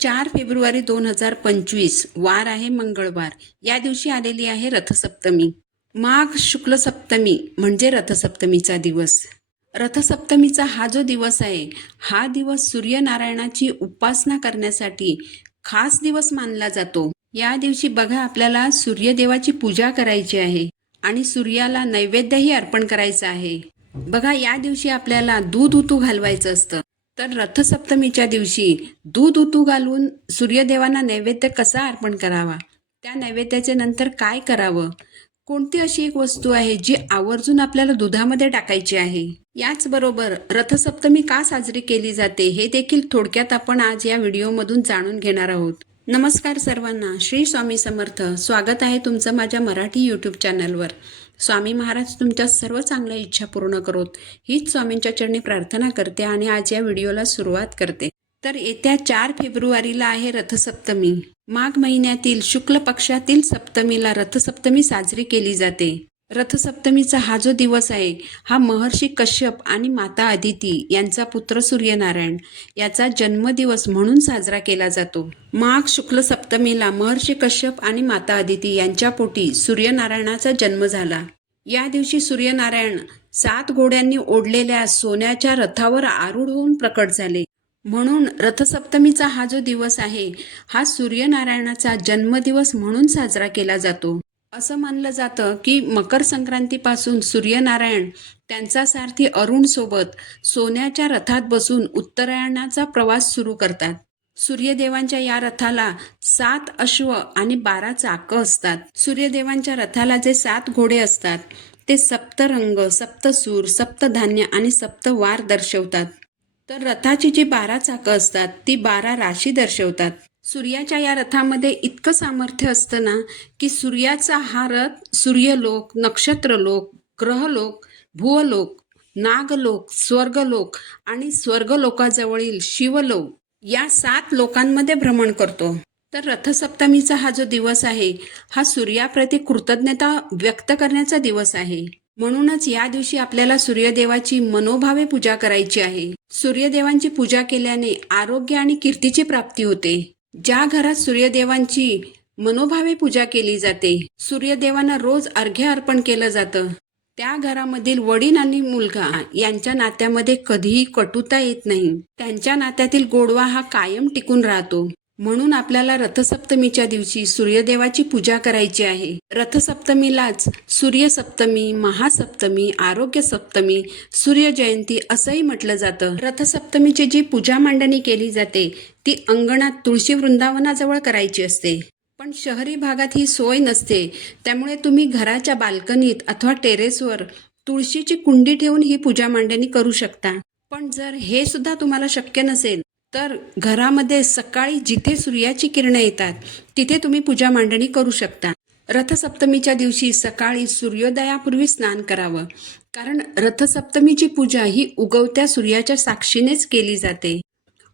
4 February 2025 वार आहे मंगळवार. या दिवशी आलेली आहे रथसप्तमी. माघ शुक्ल सप्तमी म्हणजे रथसप्तमीचा दिवस. रथसप्तमीचा हा जो दिवस आहे, हा दिवस सूर्यनारायणाची उपासना करण्यासाठी खास दिवस मानला जातो. या दिवशी बघा, आपल्याला सूर्यदेवाची पूजा करायची आहे आणि सूर्याला नैवेद्यही अर्पण करायचा आहे. बघा, या दिवशी आपल्याला दूध उतू घालवायचं असतं. तर रथसप्तमीच्या दिवशी दूध उतू घालून सूर्यदेवांना नैवेद्य कसा अर्पण करावा, त्या नैवेद्याचे नंतर काय करावं, कोणती अशी एक वस्तू आहे जी आवर्जून आपल्याला दुधामध्ये टाकायची आहे. याचबरोबर रथसप्तमी का साजरी केली जाते हे देखील थोडक्यात आपण आज या व्हिडिओमधून जाणून घेणार आहोत. नमस्कार सर्वांना, श्री स्वामी समर्थ. स्वागत आहे तुमचं माझ्या मराठी यूट्यूब चॅनलवर. स्वामी महाराज तुमच्या सर्व चांगल्या इच्छा पूर्ण करोत, हीच स्वामींच्या चरणी प्रार्थना करते आणि आज या व्हिडिओला सुरुवात करते. तर येत्या 4 फेब्रुवारीला आहे रथसप्तमी. माघ महिन्यातील शुक्ल पक्षातील सप्तमीला रथसप्तमी साजरी केली जाते. रथसप्तमीचा हा जो दिवस आहे, हा महर्षी कश्यप आणि माता अदिती यांचा पुत्र सूर्यनारायण याचा जन्मदिवस म्हणून साजरा केला जातो. माघ शुक्ल सप्तमीला महर्षी कश्यप आणि माता अदिती यांच्या पोटी सूर्यनारायणाचा जन्म झाला. या दिवशी सूर्यनारायण 7 घोड्यांनी ओढलेल्या सोन्याच्या रथावर आरूढ होऊन प्रकट झाले. म्हणून रथसप्तमीचा हा जो दिवस आहे, हा सूर्यनारायणाचा जन्मदिवस म्हणून साजरा केला जातो. असं मानलं जातं की मकर संक्रांतीपासून सूर्यनारायण त्यांचा सारथी अरुण सोबत सोन्याच्या रथात बसून उत्तरायणाचा प्रवास सुरू करतात. सूर्यदेवांच्या या रथाला 7 अश्व आणि 12 चाकं असतात. सूर्यदेवांच्या रथाला जे 7 घोडे असतात ते सप्तरंग, सप्तसूर, सप्तधान्य आणि सप्तवार दर्शवतात. तर रथाची जी 12 चाकं असतात ती 12 राशी दर्शवतात. सूर्याच्या या रथामध्ये इतकं सामर्थ्य असतं ना की सूर्याचा हा रथ सूर्यलोक, नक्षत्रलोक, ग्रहलोक, भुवलोक, नागलोक, स्वर्गलोक आणि स्वर्गलोकाजवळील शिवलोक या 7 लोकांमध्ये भ्रमण करतो. तर रथसप्तमीचा हा जो दिवस आहे, हा सूर्याप्रती कृतज्ञता व्यक्त करण्याचा दिवस आहे. म्हणूनच या दिवशी आपल्याला सूर्यदेवाची मनोभावे पूजा करायची आहे. सूर्यदेवांची पूजा केल्याने आरोग्य आणि कीर्तीची प्राप्ती होते. ज्या घरात सूर्यदेवांची मनोभावे पूजा केली जाते, सूर्यदेवांना रोज अर्घ्य अर्पण केलं जातं, त्या घरामधील वडील आणि मुलगा यांच्या नात्यामध्ये कधीही कटुता येत नाही. त्यांच्या नात्यातील गोडवा हा कायम टिकून राहतो. म्हणून आपल्याला रथसप्तमीच्या दिवशी सूर्यदेवाची पूजा करायची आहे. रथसप्तमीलाच सूर्यसप्तमी, महासप्तमी, आरोग्य सप्तमी, सूर्य जयंती असंही म्हटलं जातं. रथसप्तमीची जी पूजा मांडणी केली जाते ती अंगणात तुळशी वृंदावनाजवळ करायची असते. पण शहरी भागात ही सोय नसते, त्यामुळे तुम्ही घराच्या बाल्कनीत अथवा टेरेसवर तुळशीची कुंडी ठेवून ही पूजा मांडणी करू शकता. पण जर हे सुद्धा तुम्हाला शक्य नसेल तर घरामध्ये सकाळी जिथे सूर्याची किरणं येतात तिथे तुम्ही पूजा मांडणी करू शकता. रथसप्तमीच्या दिवशी सकाळी सूर्योदयापूर्वी स्नान करावं, कारण रथसप्तमीची पूजा ही उगवत्या सूर्याच्या साक्षीनेच केली जाते.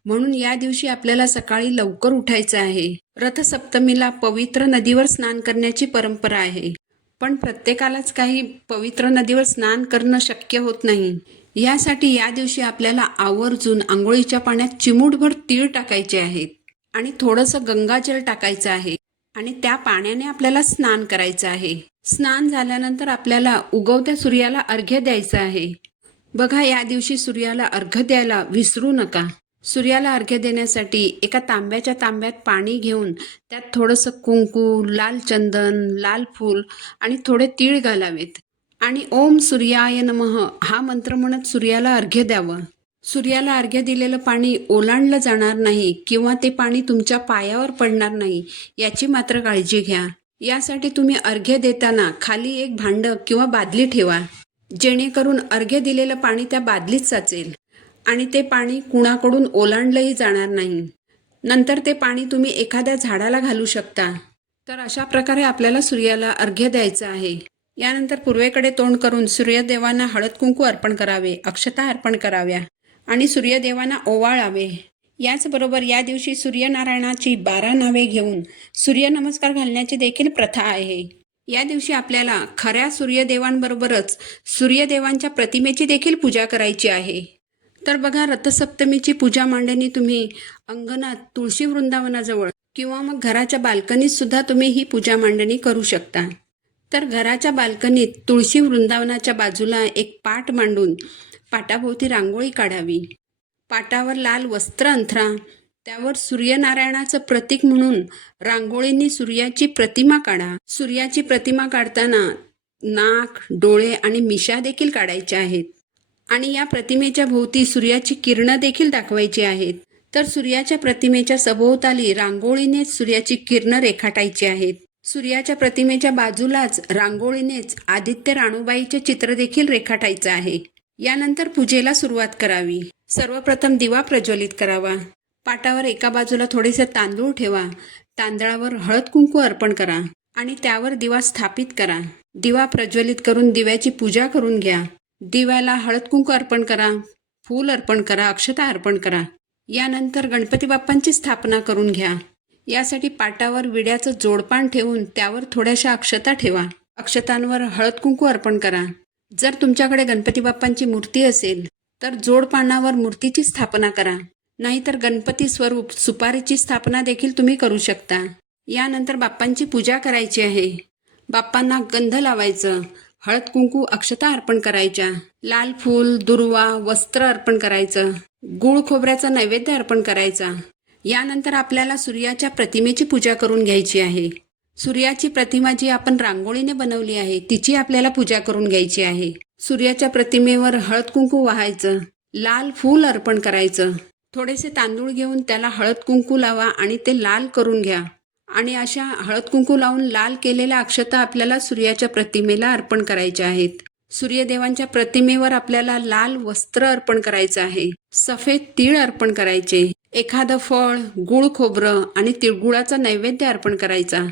म्हणून या दिवशी आपल्याला सकाळी लवकर उठायचं आहे. रथसप्तमीला पवित्र नदीवर स्नान करण्याची परंपरा आहे, पण प्रत्येकालाच काही पवित्र नदीवर स्नान करणं शक्य होत नाही. यासाठी या दिवशी आपल्याला आवर्जून आंघोळीच्या पाण्यात चिमूटभर तीळ टाकायचे आहेत आणि थोडंसं गंगाजल टाकायचं आहे आणि त्या पाण्याने आपल्याला स्नान करायचं आहे. स्नान झाल्यानंतर आपल्याला उगवत्या सूर्याला अर्घ्य द्यायचं आहे. बघा, या दिवशी सूर्याला अर्घ्य द्यायला विसरू नका. सूर्याला अर्घ्य देण्यासाठी एका तांब्याच्या तांब्यात पाणी घेऊन त्यात थोडंसं कुंकू, लाल चंदन, लाल फूल आणि थोडे तीळ घालावेत आणि ओम सूर्याय नमः हा मंत्र म्हणत सूर्याला अर्घ्य द्यावं. सूर्याला अर्घ्य दिलेलं पाणी ओलांडलं जाणार नाही किंवा ते पाणी तुमच्या पायावर पडणार नाही, याची मात्र काळजी घ्या. यासाठी तुम्ही अर्घ्य देताना खाली एक भांडं किंवा बादली ठेवा, जेणेकरून अर्घ्य दिलेलं पाणी त्या बादलीत साचेल आणि ते पाणी कुणाकडून ओलांडलंही जाणार नाही. नंतर ते पाणी तुम्ही एखाद्या झाडाला घालू शकता. तर अशा प्रकारे आपल्याला सूर्याला अर्घ्य द्यायचं आहे. यानंतर पूर्वेकडे तोंड करून सूर्यदेवांना हळद कुंकू अर्पण करावे, अक्षता अर्पण कराव्या आणि सूर्यदेवांना ओवाळावे. याचबरोबर या दिवशी सूर्यनारायणाची 12 नावे घेऊन सूर्यनमस्कार घालण्याची देखील प्रथा आहे. या दिवशी आपल्याला खऱ्या सूर्यदेवांबरोबरच सूर्यदेवांच्या प्रतिमेची देखील पूजा करायची आहे. तर बघा, रथसप्तमीची पूजा मांडणी तुम्ही अंगणात तुळशी वृंदावनाजवळ किंवा मग घराच्या बाल्कनीत सुद्धा तुम्ही ही पूजा मांडणी करू शकता. तर घराच्या बाल्कनीत तुळशी वृंदावनाच्या बाजूला एक पाट मांडून पाटाभोवती रांगोळी काढावी. पाटावर लाल वस्त्र अंथरा, त्यावर सूर्यनारायणाचं प्रतीक म्हणून रांगोळींनी सूर्याची प्रतिमा काढा. सूर्याची प्रतिमा काढताना नाक, डोळे आणि मिशा देखील काढायच्या आहेत आणि या प्रतिमेच्या भोवती सूर्याची किरणं देखील दाखवायची आहेत. तर सूर्याच्या प्रतिमेच्या सभोवताली रांगोळीनेच सूर्याची किरणं रेखाटायची आहेत. सूर्याच्या प्रतिमेच्या बाजूलाच रांगोळीनेच आदित्य राणूबाईचे चित्र देखील रेखाटायचं आहे. यानंतर पूजेला सुरुवात करावी. सर्वप्रथम दिवा प्रज्वलित करावा. पाटावर एका बाजूला थोडेसे तांदूळ ठेवा. तांदळावर हळद कुंकू अर्पण करा आणि त्यावर दिवा स्थापित करा. दिवा प्रज्वलित करून दिव्याची पूजा करून घ्या. दिव्याला हळद कुंकू अर्पण करा, फूल अर्पण करा, अक्षता अर्पण करा. यानंतर गणपती बाप्पांची स्थापना करून घ्या. यासाठी पाटावर विड्याचं जोडपान ठेवून त्यावर थोड्याशा अक्षता ठेवा. अक्षतांवर हळद कुंकू अर्पण करा. जर तुमच्याकडे गणपती बाप्पांची मूर्ती असेल तर जोडपानावर मूर्तीची स्थापना करा. नाहीतर गणपती स्वरूप सुपारीची स्थापना देखील तुम्ही करू शकता. यानंतर बाप्पांची पूजा करायची आहे. बाप्पांना गंध लावायचं, हळद कुंकू अक्षता अर्पण करायच्या, लाल फूल, दुर्वा, वस्त्र अर्पण करायचं, गूळ खोबऱ्याचा नैवेद्य अर्पण करायचा. यानंतर आपल्याला सूर्याच्या प्रतिमेची पूजा करून घ्यायची आहे. सूर्याची प्रतिमा जी आपण रांगोळीने बनवली आहे तिची आपल्याला पूजा करून घ्यायची आहे. सूर्याच्या प्रतिमेवर हळद कुंकू वाहायचं, लाल फूल अर्पण करायचं. थोडेसे तांदूळ घेऊन त्याला हळद कुंकू लावा आणि ते लाल करून घ्या. आणि अशा हळद कुंकू लावून लाल केलेल्या अक्षता आपल्याला सूर्याच्या प्रतिमेला अर्पण करायच्या आहेत. सूर्यदेवांच्या प्रतिमेवर आपल्याला लाल वस्त्र अर्पण करायचं आहे. सफेद तीळ अर्पण करायचे. एखादं फळ, गूळ खोबरं आणि तिळगुळाचा नैवेद्य अर्पण करायचा.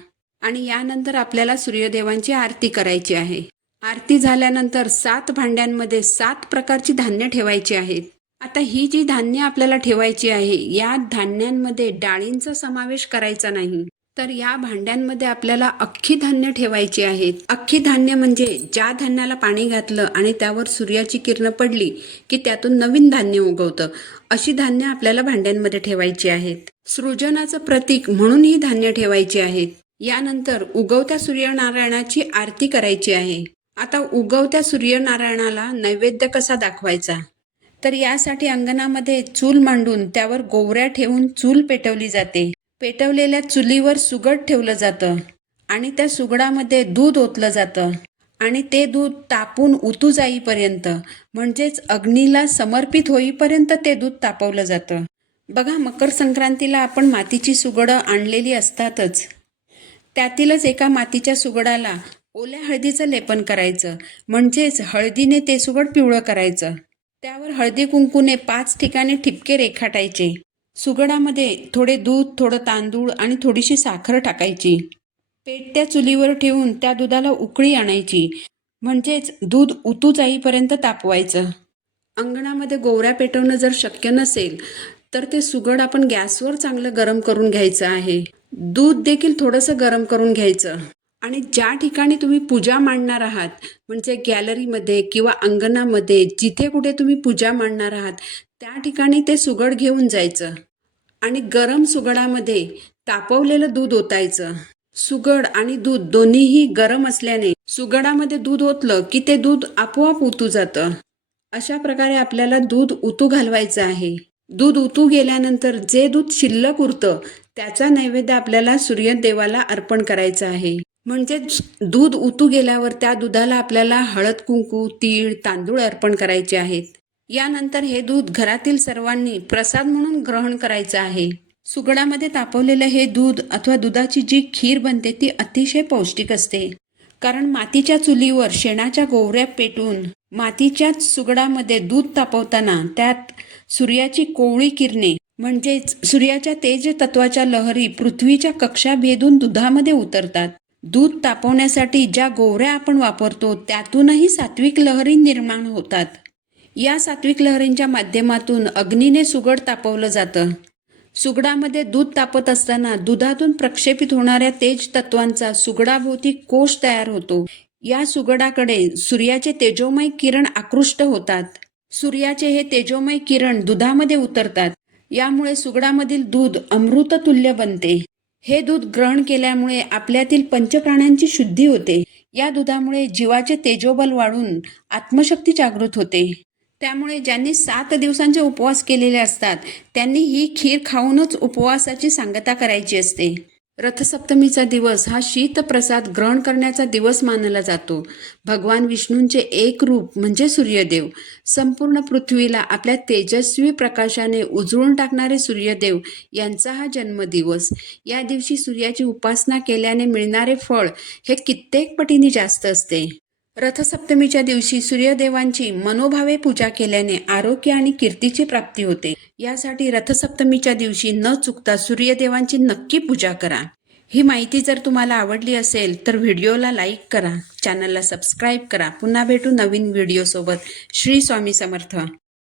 आणि यानंतर आपल्याला सूर्यदेवांची आरती करायची आहे. आरती झाल्यानंतर 7 भांड्यांमध्ये 7 प्रकारची धान्य ठेवायची आहेत. आता ही जी धान्य आपल्याला ठेवायची आहे या धान्यांमध्ये डाळींचा समावेश करायचा नाही. तर या भांड्यांमध्ये आपल्याला अख्खी धान्य ठेवायची आहेत. अख्खी धान्य म्हणजे ज्या धान्याला पाणी घातलं आणि त्यावर सूर्याची किरणं पडली की त्यातून नवीन धान्य उगवतं, अशी धान्य आपल्याला भांड्यांमध्ये ठेवायची आहेत. सृजनाचं प्रतीक म्हणून ही धान्य ठेवायची आहेत. यानंतर उगवत्या सूर्यनारायणाची आरती करायची आहे. आता उगवत्या सूर्यनारायणाला नैवेद्य कसा दाखवायचा, तर यासाठी अंगणामध्ये चूल मांडून त्यावर गोवऱ्या ठेवून चूल पेटवली जाते. पेटवलेल्या चुलीवर सुगड ठेवलं जातं आणि त्या सुगडामध्ये दूध ओतलं जातं आणि ते दूध तापून उतू जाईपर्यंत, म्हणजेच अग्नीला समर्पित होईपर्यंत ते दूध तापवलं जातं. बघा, मकर संक्रांतीला आपण मातीची सुगडं आणलेली असतातच. त्यातीलच एका मातीच्या सुगडाला ओल्या हळदीचं लेपन करायचं, म्हणजेच हळदीने ते सुगड पिवळं करायचं. त्यावर हळदी कुंकूने 5 ठिकाणी ठिपके रेखाटायचे. सुगडामध्ये थोडे दूध, थोडं तांदूळ आणि थोडीशी साखर टाकायची. पेटत्या चुलीवर ठेवून त्या दुधाला उकळी आणायची, म्हणजेच दूध उतू जाईपर्यंत तापवायचं. अंगणामध्ये गोवऱ्या पेटवणं जर शक्य नसेल तर ते सुगड आपण गॅसवर चांगलं गरम करून घ्यायचं आहे. दूध देखील थोडंसं गरम करून घ्यायचं आणि ज्या ठिकाणी तुम्ही पूजा मांडणार आहात, म्हणजे गॅलरीमध्ये किंवा अंगणामध्ये जिथे कुठे तुम्ही पूजा मांडणार आहात त्या ठिकाणी ते सुगड घेऊन जायचं आणि गरम सुगडामध्ये तापवलेलं दूध ओतायचं. सुगड आणि दूध दोन्हीही गरम असल्याने सुगडामध्ये दूध ओतलं की ते दूध आपोआप उतू जातं. अशा प्रकारे आपल्याला दूध उतू घालवायचं आहे. दूध उतू गेल्यानंतर जे दूध शिल्लक उरतं त्याचा नैवेद्य आपल्याला सूर्यदेवाला अर्पण करायचा आहे. म्हणजे दूध उतू गेल्यावर त्या दुधाला आपल्याला हळद कुंकू, तीळ, तांदूळ अर्पण करायचे आहेत. यानंतर हे दूध घरातील सर्वांनी प्रसाद म्हणून ग्रहण करायचं आहे. सुगडामध्ये तापवलेलं हे दूध अथवा दुधाची जी खीर बनते ती अतिशय पौष्टिक असते. कारण मातीच्या चुलीवर शेणाच्या गोवऱ्या पेटून मातीच्याच सुगडामध्ये दूध तापवताना त्यात सूर्याची कोवळी किरणे, म्हणजेच सूर्याच्या तेज तत्वाच्या लहरी पृथ्वीच्या कक्षा भेदून दुधामध्ये उतरतात. दूध तापवण्यासाठी ज्या गोवऱ्या आपण वापरतो त्यातूनही सात्विक लहरी निर्माण होतात. या सात्विक लहरींच्या माध्यमातून अग्नीने सुगड तापवलं जातं. सुगडामध्ये दूध तापत असताना दुधातून प्रक्षेपित होणाऱ्या तेज तत्वांचा सुगडाभोवती कोश तयार होतो. या सुगडाकडे सूर्याचे तेजोमय किरण आकृष्ट होतात. सूर्याचे हे तेजोमय किरण दुधामध्ये उतरतात. यामुळे सुगडामधील दूध अमृततुल्य बनते. हे दूध ग्रहण केल्यामुळे आपल्यातील पंचप्राण्यांची शुद्धी होते. या दुधामुळे जीवाचे तेजोबल वाढून आत्मशक्ती जागृत होते. त्यामुळे ज्यांनी 7 दिवसांचे उपवास केलेले असतात त्यांनी ही खीर खाऊनच उपवासाची सांगता करायची असते. रथसप्तमीचा दिवस हा शीतप्रसाद ग्रहण करण्याचा दिवस मानला जातो. भगवान विष्णूंचे एक रूप म्हणजे सूर्यदेव. संपूर्ण पृथ्वीला आपल्या तेजस्वी प्रकाशाने उजळून टाकणारे सूर्यदेव यांचा हा जन्मदिवस. या दिवशी सूर्याची उपासना केल्याने मिळणारे फळ हे कित्येक पटीने जास्त असते. रथसप्तमीच्या दिवशी सूर्यदेवांची मनोभावे पूजा केल्याने आरोग्य आणि कीर्तीची प्राप्ती होते. यासाठी रथसप्तमीच्या दिवशी न चुकता सूर्यदेवांची नक्की पूजा करा. ही माहिती जर तुम्हाला आवडली असेल तर व्हिडिओला लाईक करा, चॅनलला सबस्क्राईब करा. पुन्हा भेटू नवीन व्हिडिओसोबत. श्री स्वामी समर्थ.